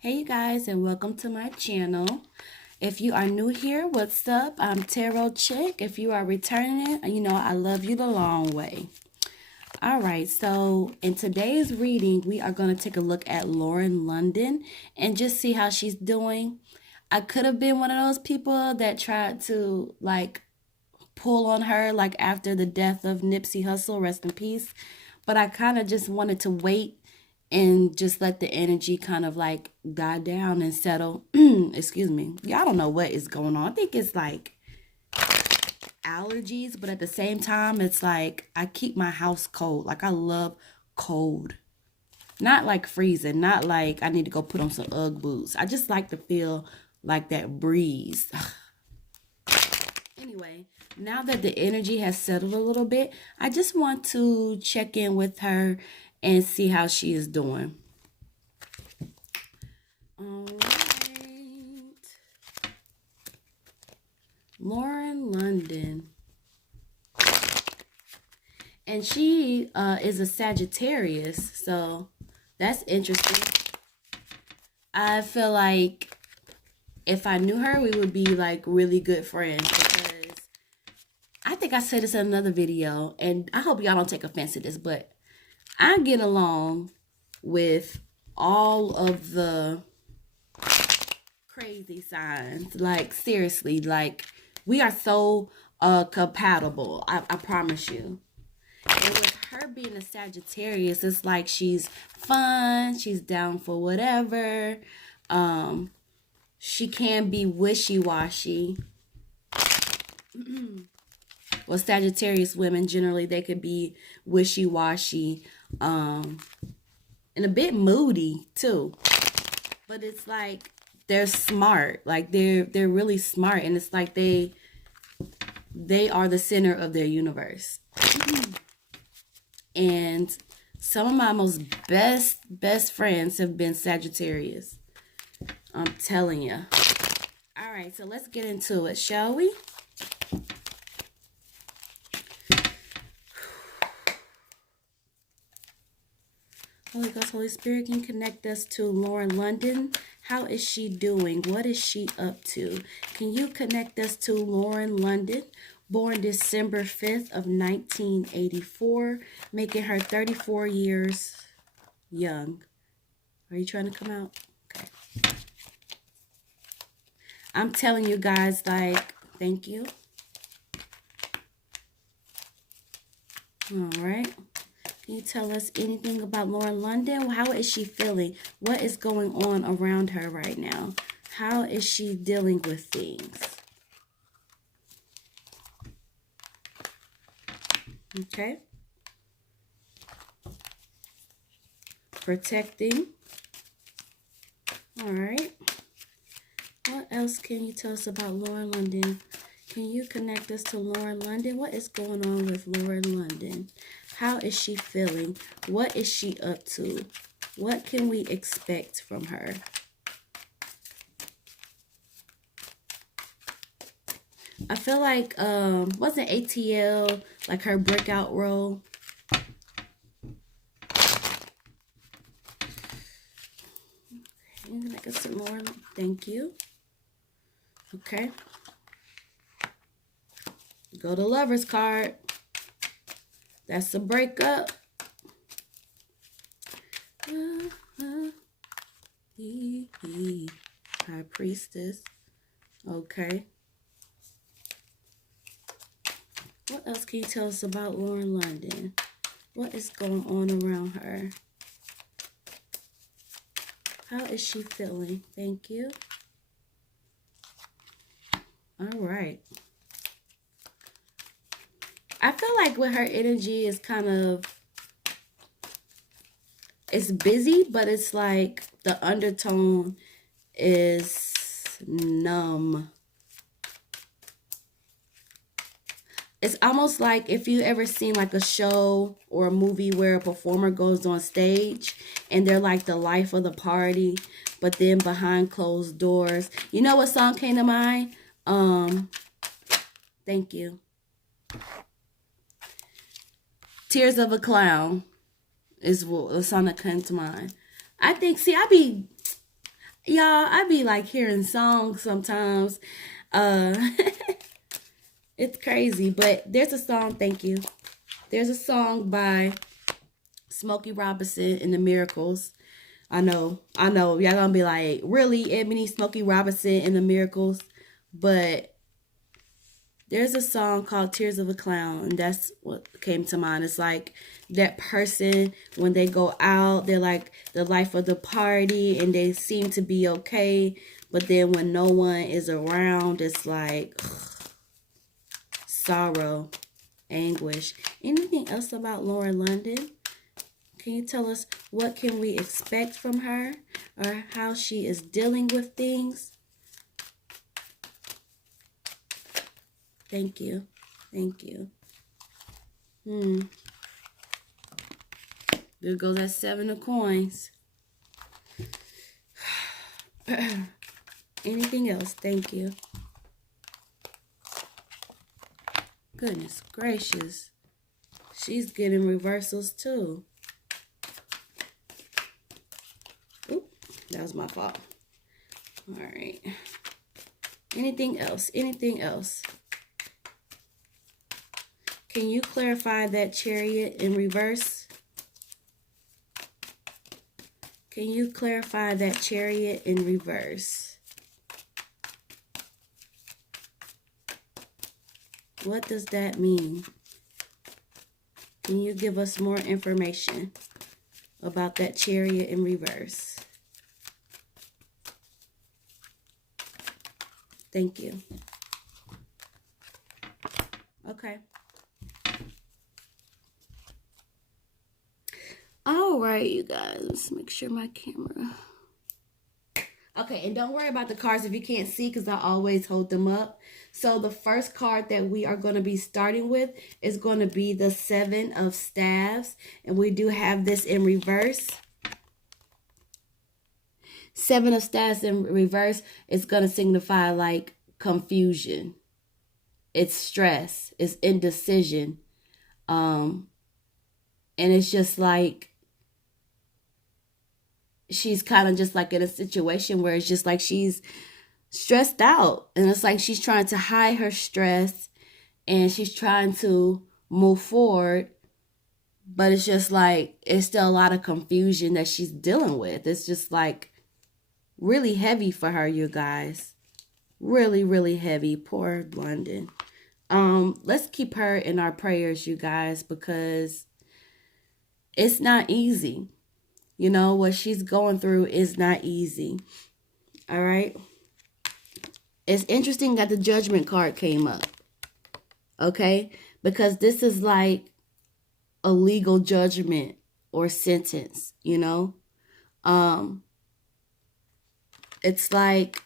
Hey you guys, and welcome to my channel. If you are new here, what's up? I'm Tarotchick. If you are returning, you know I love you the long way. Alright, so in today's reading, we are going to take a look at Lauren London and just see how she's doing. I could have been one of those people that tried to pull on her after the death of Nipsey Hussle, rest in peace. But I kind of just wanted to wait and just let the energy kind of die down and settle. Excuse me. Y'all don't know what is going on. I think it's allergies, but at the same time, it's like I keep my house cold. Like I love cold. Not like freezing, not like I need to go put on some Ugg boots. I just like to feel like that breeze. Anyway, now that the energy has settled a little bit, I just want to check in with her and see how she is doing. All right. Lauren London. And she is a Sagittarius, so that's interesting. I feel like if I knew her, we would be like really good friends because I think I said this in another video, and I hope y'all don't take offense to this, but I get along with all of the crazy signs. Like, seriously, like, we are so compatible. I promise you. And with her being a Sagittarius, it's like she's fun. She's down for whatever. She can be wishy-washy. Well, Sagittarius women, generally, they could be wishy-washy. And a bit moody, too. But it's like they're smart. Like, they're really smart. And it's like they are the center of their universe. And some of my most best friends have been Sagittarius. I'm telling you. All right, so let's get into it, shall we? Holy Ghost, Holy Spirit, can you connect us to Lauren London? How is she doing? What is she up to? Can you connect us to Lauren London? Born December 5th of 1984, making her 34 years young. Are you trying to come out? Okay. I'm telling you guys, thank you. All right. Can you tell us anything about Lauren London? How is she feeling? What is going on around her right now? How is she dealing with things? Okay. Protecting. All right. What else can you tell us about Lauren London? Can you connect us to Lauren London? What is going on with Lauren London? How is she feeling? What is she up to? What can we expect from her? I feel like, wasn't ATL like her breakout role? Connect us to Lauren. Thank you. Okay. Go to Lover's card. That's a breakup. High Priestess. Okay. What else can you tell us about Lauren London? What is going on around her? How is she feeling? Thank you. All right. I feel like with her energy is kind of, it's busy, but it's like the undertone is numb. It's almost like if you ever seen like a show or a movie where a performer goes on stage and they're like the life of the party, but then behind closed doors. You know what song came to mind? Thank you. Tears of a Clown is what the song that came to mind. I think, see, y'all, I be like hearing songs sometimes. Uh it's crazy, but there's a song, thank you. There's a song by Smokey Robinson and the Miracles. I know. Y'all gonna be like, really, Ebony, Smokey Robinson and the Miracles? But there's a song called Tears of a Clown, and that's what came to mind. It's like that person, when they go out, they're like the life of the party, and they seem to be okay. But then when no one is around, it's like sorrow, anguish. Anything else about Lauren London? Can you tell us what can we expect from her, or how she is dealing with things? Thank you. Thank you. There goes that 7 of coins. Anything else? Thank you. Goodness gracious. She's getting reversals too. Oop, that was my fault. All right. Anything else? Anything else? Can you clarify that Chariot in reverse? Can you clarify that Chariot in reverse? What does that mean? Can you give us more information about that Chariot in reverse? Thank you. Okay. All right, you guys. Let's make sure my camera. Okay, and don't worry about the cards if you can't see, because I always hold them up. So the first card that we are going to be starting with is going to be the 7 of Staves. And we do have this in reverse. 7 of Staves in reverse is going to signify like confusion. It's stress. It's indecision. And it's just like she's kind of just like in a situation where it's just like she's stressed out, and it's like she's trying to hide her stress and she's trying to move forward, but it's just like it's still a lot of confusion that she's dealing with. It's just like really heavy for her, you guys. Really, really heavy. Poor London. Let's keep her in our prayers, you guys, because it's not easy. You know, what she's going through is not easy. All right. It's interesting that the Judgment card came up. Okay. Because this is like a legal judgment or sentence, you know. It's like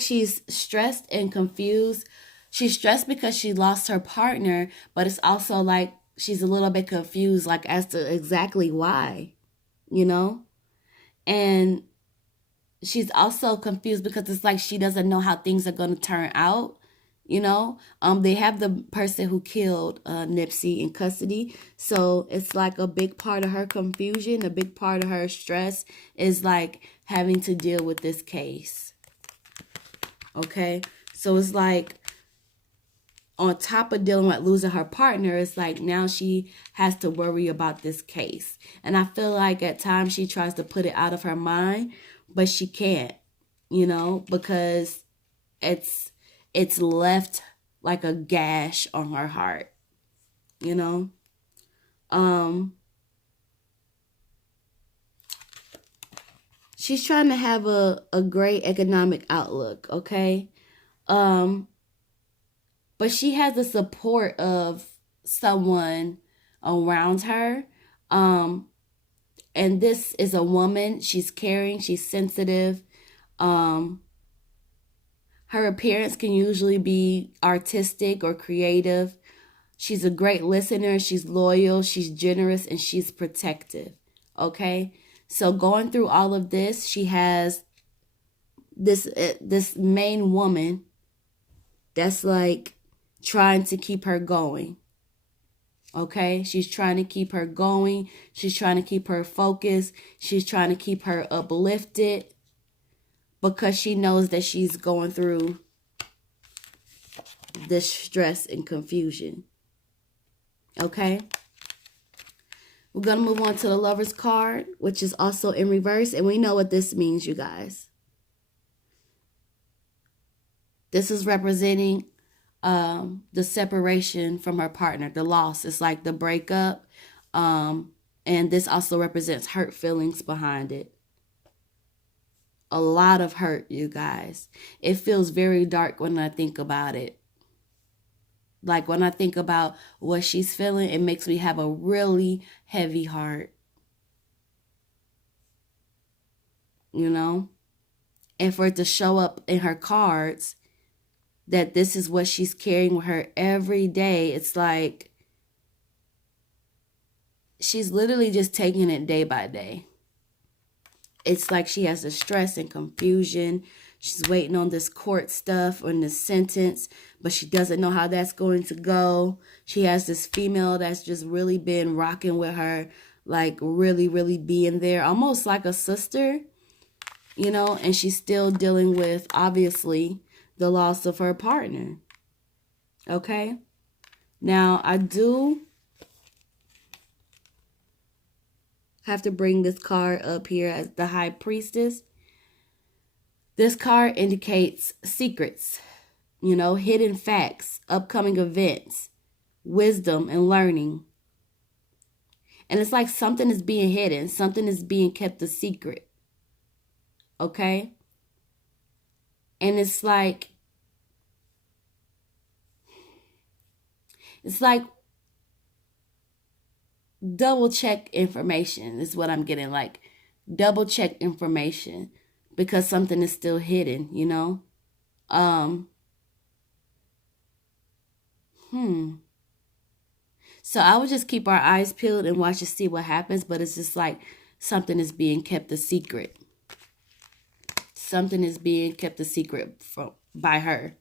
she's stressed and confused. She's stressed because she lost her partner, but it's also like she's a little bit confused, like as to exactly why, you know? And she's also confused because it's like she doesn't know how things are going to turn out, you know? They have the person who killed Nipsey in custody. So it's like a big part of her confusion, a big part of her stress is like having to deal with this case. Okay? So it's like, on top of dealing with losing her partner, it's like now she has to worry about this case. And I feel like at times she tries to put it out of her mind, but she can't, you know, because it's left like a gash on her heart, you know. She's trying to have a great economic outlook, okay? But she has the support of someone around her. And this is a woman. She's caring. She's sensitive. Her appearance can usually be artistic or creative. She's a great listener. She's loyal. She's generous. And she's protective. Okay? So going through all of this, she has this main woman that's like trying to keep her going, Okay, she's trying to keep her going. She's trying to keep her focused. She's trying to keep her uplifted because she knows that she's going through this stress and confusion. Okay, we're going to move on to the Lover's card, which is also in reverse. And we know what this means, you guys. This is representing the separation from her partner, the loss. It's like the breakup. And this also represents hurt feelings behind it. A lot of hurt, you guys. It feels very dark when I think about it. Like when I think about what she's feeling, it makes me have a really heavy heart. You know? And for it to show up in her cards that this is what she's carrying with her every day, it's like she's literally just taking it day by day. It's like she has the stress and confusion. She's waiting on this court stuff or this sentence, but she doesn't know how that's going to go. She has this female that's just really been rocking with her, like really, really being there, almost like a sister, you know, and she's still dealing with, obviously, the loss of her partner. Okay? Now, I do have to bring this card up here as the High Priestess. This card indicates secrets, you know, hidden facts, upcoming events, wisdom, and learning. And it's like something is being hidden. Something is being kept a secret. Okay? And it's like double check information is what I'm getting. Like double check information because something is still hidden, you know? So I would just keep our eyes peeled and watch to see what happens, but it's just like something is being kept a secret. Something is being kept a secret by her.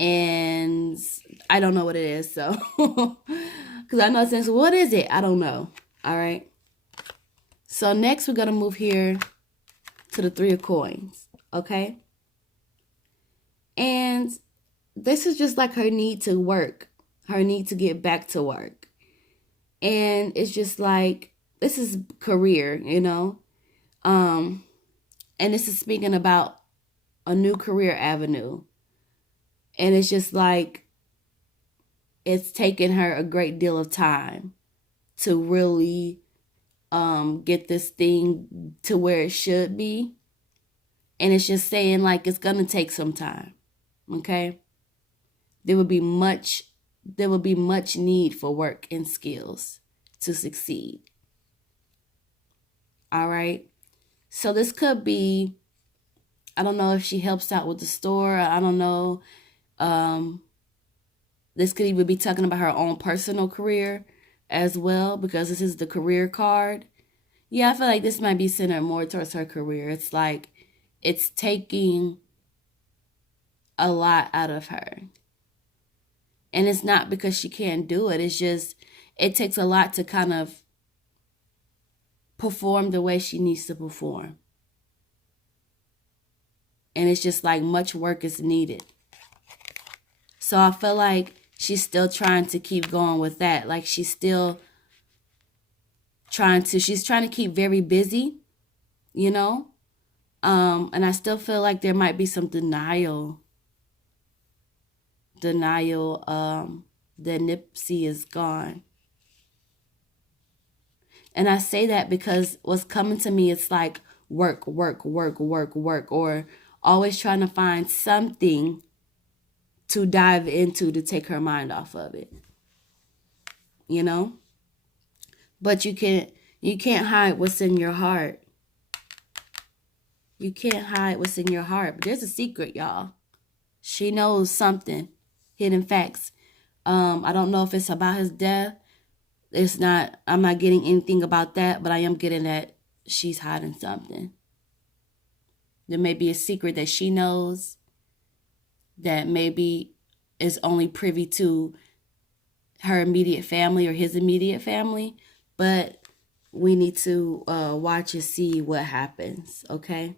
And I don't know what it is, so because I know it says, what is it? I don't know. All right. So next we're going to move here to the Three of Coins. Okay. And this is just like her need to work, her need to get back to work. And it's just like, this is career, you know. And this is speaking about a new career avenue. And it's just like, it's taken her a great deal of time to really get this thing to where it should be. And it's just saying like, it's going to take some time. Okay. There will be much need for work and skills to succeed. All right. So this could be, I don't know if she helps out with the store. I don't know. This could even be talking about her own personal career as well, because this is the career card. Yeah, I feel like this might be centered more towards her career. It's like it's taking a lot out of her. And it's not because she can't do it. It's just, it takes a lot to kind of perform the way she needs to perform. And it's just like much work is needed. So I feel like she's still trying to keep going with that. Like she's still trying to keep very busy, you know? And I still feel like there might be some denial, that Nipsey is gone. And I say that because what's coming to me, it's like work, or always trying to find something to dive into to take her mind off of it. You know? But you can't hide what's in your heart. You can't hide what's in your heart. But there's a secret, y'all. She knows something. Hidden facts. I don't know if it's about his death. I'm not getting anything about that, but I am getting that she's hiding something. There may be a secret that she knows that maybe is only privy to her immediate family or his immediate family, but we need to watch and see what happens, okay?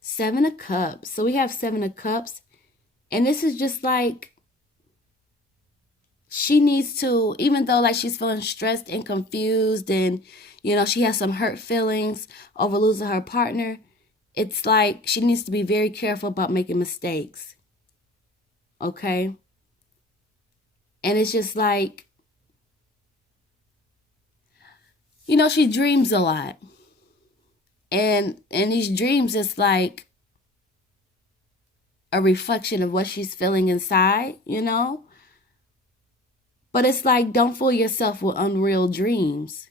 Seven of Cups. So we have Seven of Cups, and this is just like she needs to, even though like she's feeling stressed and confused and, she has some hurt feelings over losing her partner, it's like she needs to be very careful about making mistakes, okay? And it's just like, she dreams a lot. And these dreams, it's like a reflection of what she's feeling inside, But it's like, don't fool yourself with unreal dreams.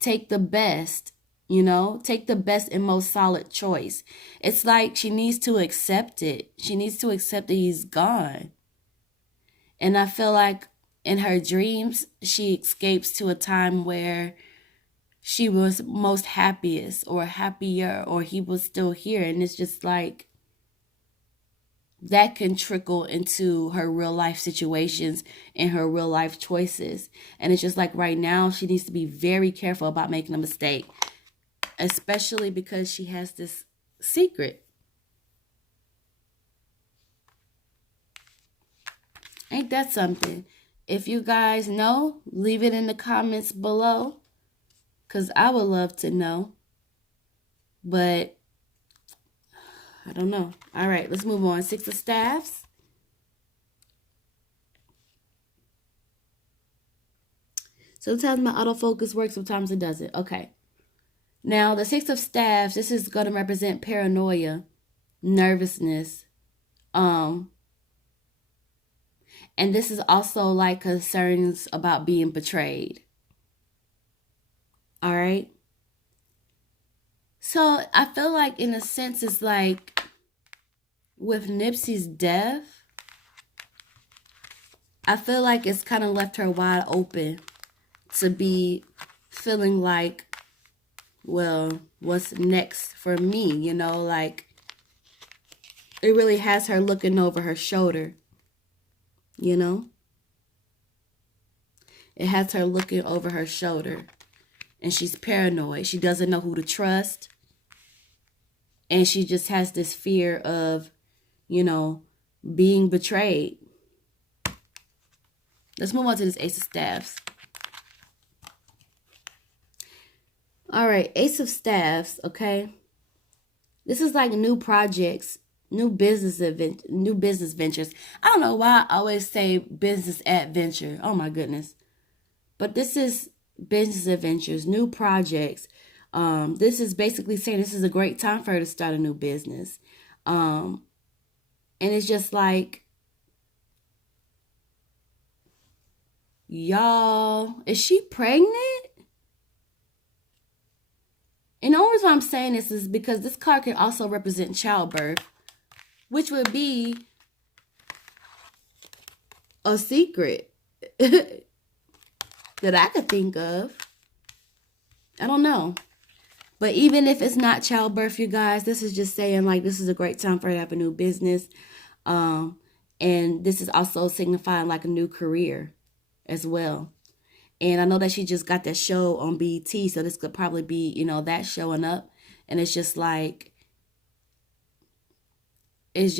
Take the best, Take the best and most solid choice. It's like she needs to accept it. She needs to accept that he's gone. And I feel like in her dreams, she escapes to a time where she was most happiest or happier, or he was still here. And it's just like that can trickle into her real life situations and her real life choices. And it's just like right now, she needs to be very careful about making a mistake, especially because she has this secret. Ain't that something? If you guys know, leave it in the comments below, because I would love to know. But I don't know. All right, let's move on. Six of Staffs. Sometimes my autofocus works, sometimes it doesn't. Okay. Now, the Six of Staffs, this is going to represent paranoia, nervousness. And this is also like concerns about being betrayed. All right. So I feel like in a sense it's like with Nipsey's death, I feel like it's kind of left her wide open to be feeling like, well, what's next for me? Like it really has her looking over her shoulder, It has her looking over her shoulder. And she's paranoid. She doesn't know who to trust. And she just has this fear of, being betrayed. Let's move on to this Ace of Staffs. All right, Ace of Staffs, okay? This is like new projects, new business ventures. I don't know why I always say business adventure. Oh my goodness. But this is business adventures, new projects. This is basically saying this is a great time for her to start a new business. And it's just like, y'all, is she pregnant? And the only reason I'm saying this is because this card can also represent childbirth, which would be a secret that I could think of. I don't know. But even if it's not childbirth, you guys, this is just saying like this is a great time for her to have a new business. And this is also signifying like a new career as well. And I know that she just got that show on BET, so this could probably be, that showing up. And it's just like this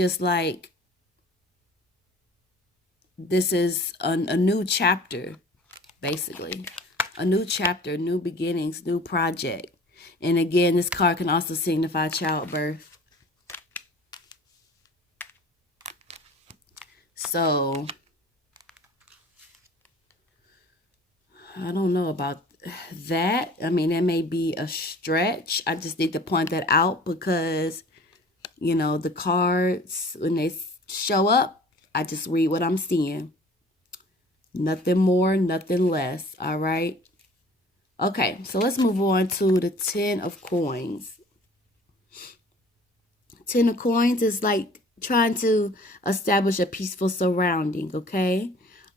is a new chapter, basically. A new chapter, new beginnings, new project. And again, this card can also signify childbirth. So I don't know about that. I mean, that may be a stretch. I just need to point that out because, the cards, when they show up, I just read what I'm seeing. Nothing more, nothing less. All right. Okay, so let's move on to the 10 of Coins. 10 of Coins is like trying to establish a peaceful surrounding, okay?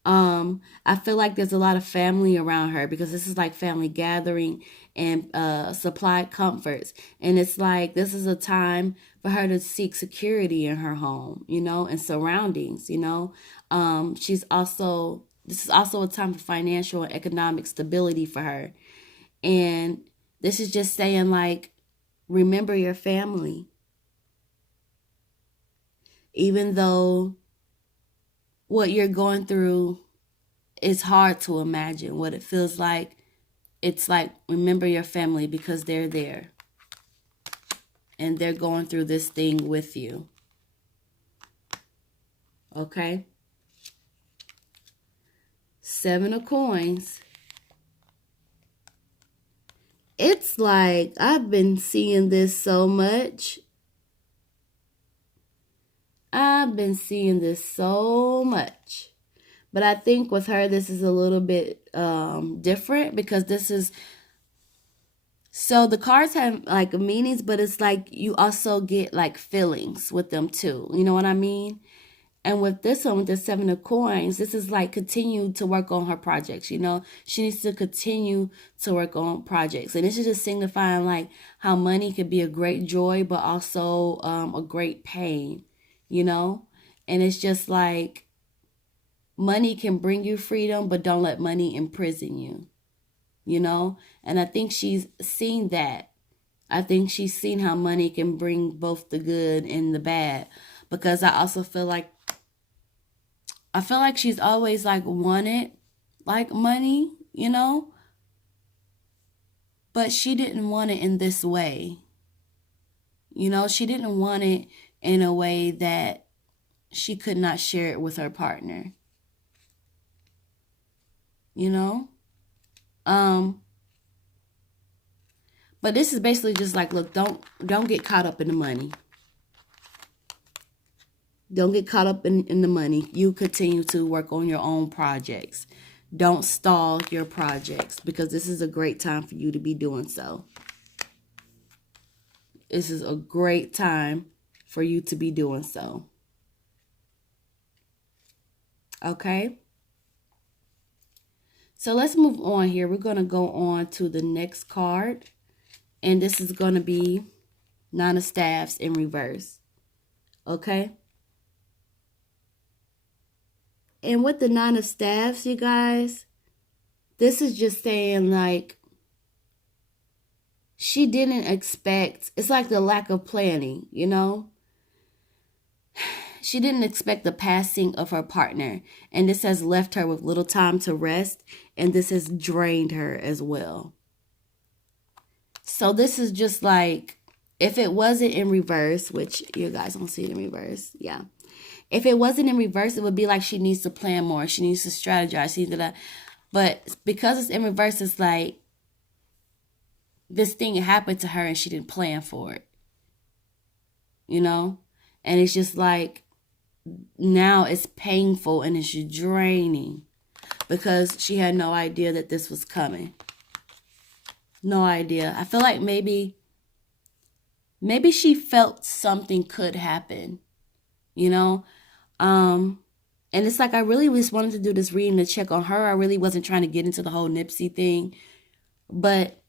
I feel like there's a lot of family around her because this is like family gathering, and supply comforts. And it's like this is a time for her to seek security in her home, you know, and surroundings, you know. This is also a time for financial and economic stability for her. And this is just saying, like, remember your family. Even though what you're going through is hard to imagine what it feels like, it's like, remember your family because they're there. And they're going through this thing with you. Okay? 7 of coins. It's like, I've been seeing this so much. I've been seeing this so much. But I think with her, this is a little bit different because this is... So the cards have like meanings, but it's like you also get like feelings with them too. You know what I mean? And with this one, with the 7 of coins, this is like continue to work on her projects, you know? She needs to continue to work on projects. And this is just signifying like how money could be a great joy, but also a great pain, you know? And it's just like money can bring you freedom, but don't let money imprison you, you know? And I think she's seen that. I think she's seen how money can bring both the good and the bad. Because I also feel like she's always like wanted like money, you know? But she didn't want it in this way. You know, she didn't want it in a way that she could not share it with her partner. You know? But this is basically just like, look, don't get caught up in the money. Don't get caught up in the money. You continue to work on your own projects. Don't stall your projects because this is a great time for you to be doing so. This is a great time for you to be doing so. Okay? So let's move on here. We're going to go on to the next card. And this is going to be 9 of Staffs in reverse. Okay? And with the 9 of Staffs, you guys, this is just saying like she didn't expect, it's like the lack of planning, you know? She didn't expect the passing of her partner. And this has left her with little time to rest. And this has drained her as well. So this is just like, if it wasn't in reverse, which you guys don't see it in reverse. Yeah. If it wasn't in reverse, it would be like she needs to plan more. She needs to strategize. But because it's in reverse, it's like this thing happened to her and she didn't plan for it. You know? And it's just like now it's painful and it's draining because she had no idea that this was coming. No idea. I feel like maybe she felt something could happen, you know? And it's like I really just wanted to do this reading to check on her. I really wasn't trying to get into the whole Nipsey thing. But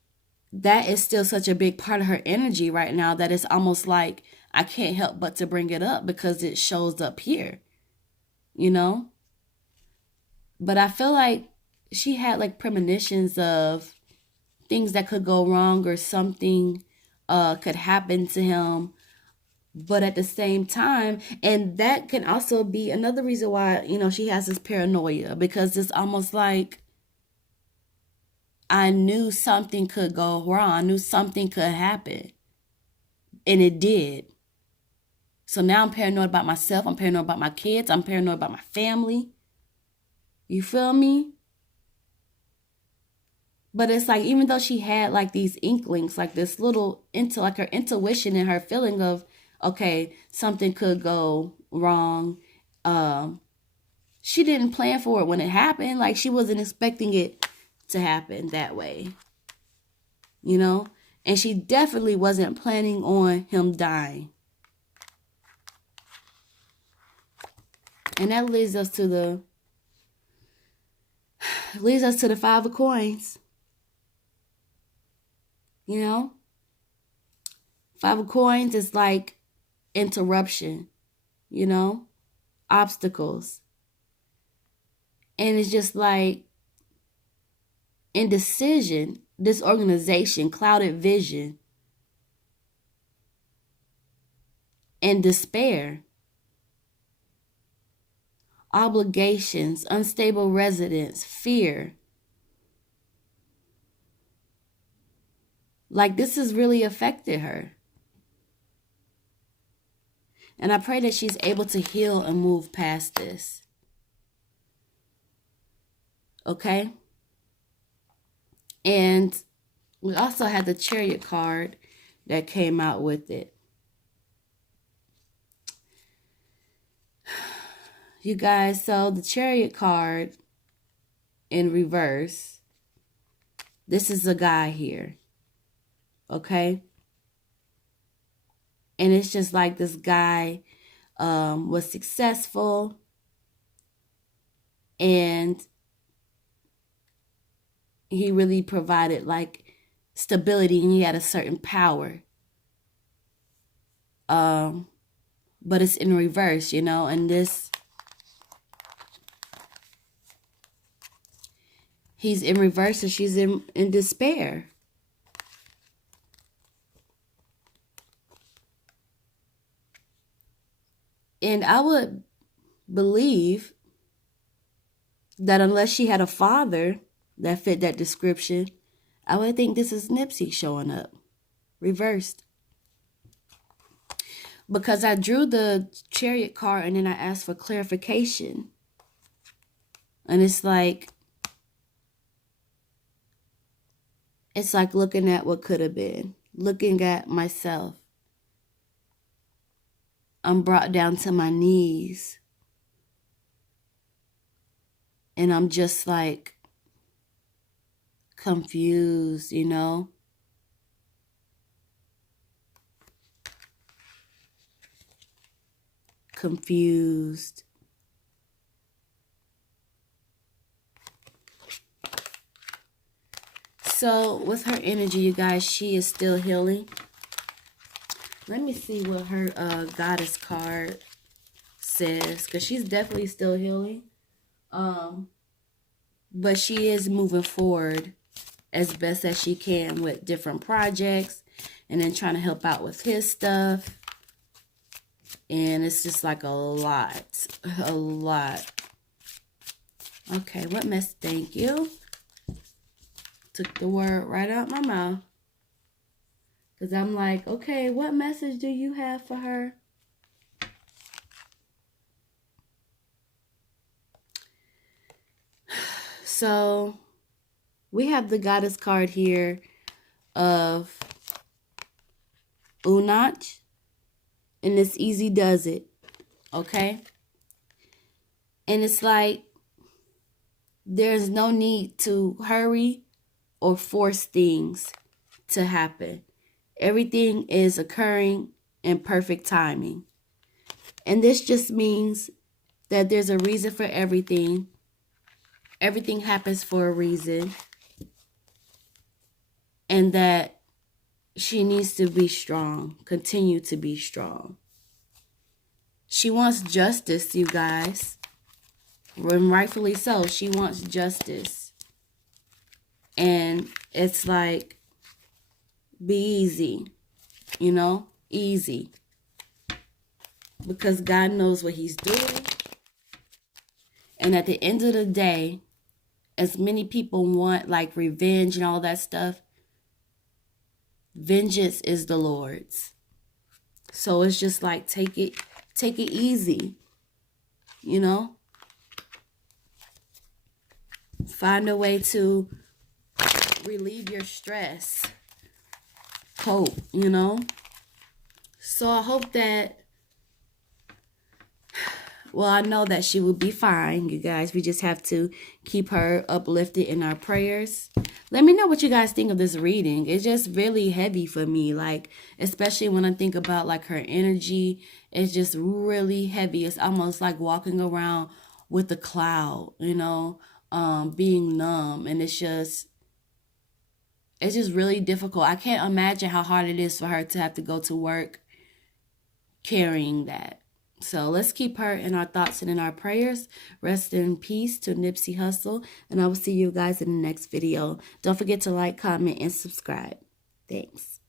that is still such a big part of her energy right now that it's almost like I can't help but to bring it up because it shows up here, you know? But I feel like she had like premonitions of things that could go wrong or something could happen to him. But at the same time, and that can also be another reason why, you know, she has this paranoia, because it's almost like I knew something could go wrong. I knew something could happen. And it did. So now I'm paranoid about myself. I'm paranoid about my kids. I'm paranoid about my family. You feel me? But it's like, even though she had like these inklings, like this little like her intuition and her feeling of, okay, something could go wrong. She didn't plan for it when it happened. Like she wasn't expecting it to happen that way. You know? And she definitely wasn't planning on him dying. And that leads us to the 5 of coins. you know. Five of Coins is like interruption, you know, obstacles. And it's just like indecision, disorganization, clouded vision, and despair. Obligations, unstable residence, fear. Like this has really affected her. And I pray that she's able to heal and move past this. Okay? And we also had the Chariot card that came out with it. You guys, so the Chariot card in reverse, this is a guy here. Okay? And it's just like this guy was successful and he really provided like stability and he had a certain power. But it's in reverse, you know, and this, he's in reverse and she's in despair. And I would believe that unless she had a father that fit that description, I would think this is Nipsey showing up, reversed. Because I drew the Chariot card and then I asked for clarification. And it's like looking at what could have been, looking at myself. I'm brought down to my knees. And I'm just like confused, you know? Confused. So with her energy, you guys, she is still healing. Let me see what her goddess card says, because she's definitely still healing. But she is moving forward as best as she can with different projects and then trying to help out with his stuff. And it's just like a lot. Okay, what mess? Thank you. Took the word right out my mouth. Because I'm like, okay, what message do you have for her? So we have the goddess card here of Unach. And it's easy does it. Okay? And it's like there's no need to hurry or force things to happen. Everything is occurring in perfect timing. And this just means that there's a reason for everything. Everything happens for a reason. And that she needs to be strong. Continue to be strong. She wants justice, you guys. And rightfully so. She wants justice. And it's like, be easy. You know? Easy. Because God knows what he's doing. And at the end of the day, as many people want like revenge and all that stuff, vengeance is the Lord's. So it's just like take it easy. You know? Find a way to relieve your stress. Cope, you know? So I hope that, well, I know that she will be fine, you guys. We just have to keep her uplifted in our prayers. Let me know what you guys think of this reading. It's just really heavy for me, like, especially when I think about, like, her energy. It's just really heavy. It's almost like walking around with a cloud, you know, being numb. And it's it's just really difficult. I can't imagine how hard it is for her to have to go to work carrying that. So let's keep her in our thoughts and in our prayers. Rest in peace to Nipsey Hussle. And I will see you guys in the next video. Don't forget to like, comment, and subscribe. Thanks.